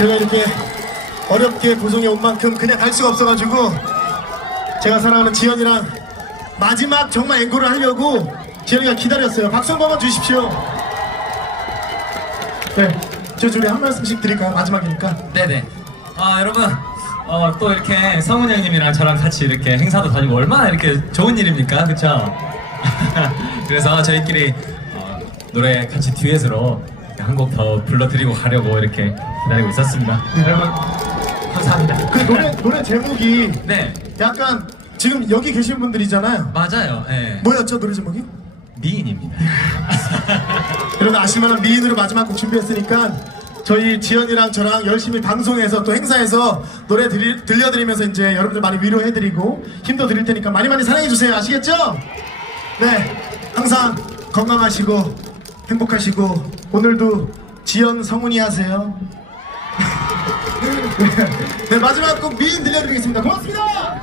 제가 이렇게 어렵게 구성해 온 만큼 그냥 갈 수가 없어가지고 제가 사랑하는 지연이랑 마지막 정말 앵콜을 하려고 지연이가 기다렸어요. 박수 한 번만 주십시오. 네, 저 준비 한 말씀씩 드릴까요? 마지막이니까. 네네. 아 여러분 어, 또 이렇게 성훈 형님이랑 저랑 같이 이렇게 행사도 다니고 얼마나 이렇게 좋은 일입니까, 그렇죠? 그래서 저희끼리 어, 노래 같이 듀엣으로 한 곡 더 불러드리고 가려고 이렇게 기다리고 있었습니다. 여러분 감사합니다. 그 노래 노래 제목이 네 약간 지금 여기 계신 분들이잖아요. 맞아요. 예. 뭐였죠 노래 제목이? 미인입니다. 여러분 아실만한 미인으로 마지막 곡 준비했으니까 저희 지연이랑 저랑 열심히 방송에서 또 행사에서 노래 들리, 들려드리면서 이제 여러분들 많이 위로해드리고 힘도 드릴 테니까 많이 많이 사랑해주세요 아시겠죠? 네 항상 건강하시고 행복하시고 오늘도 지연 성훈이 하세요. 네 마지막 곡 미인 들려드리겠습니다. 고맙습니다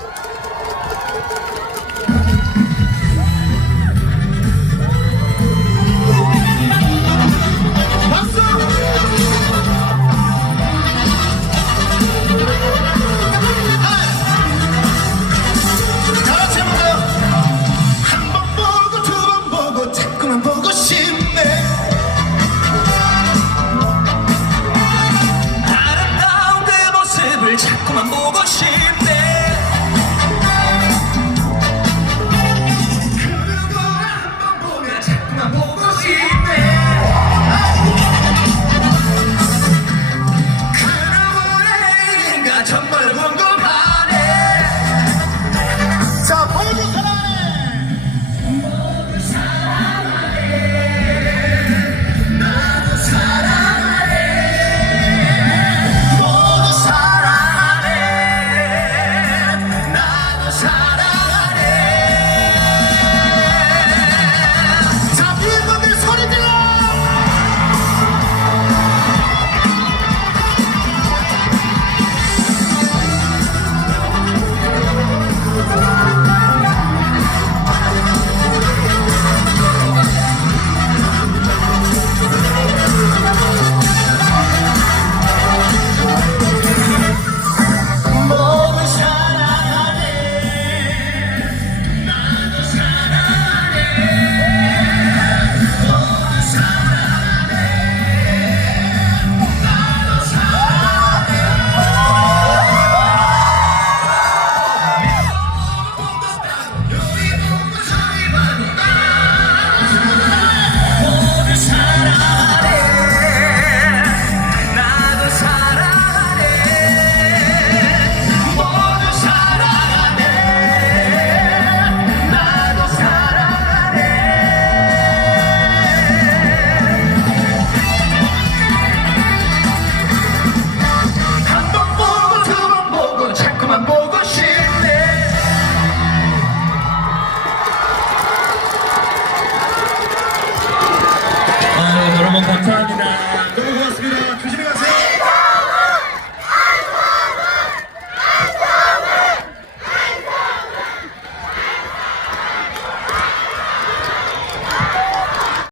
Vamos contando né?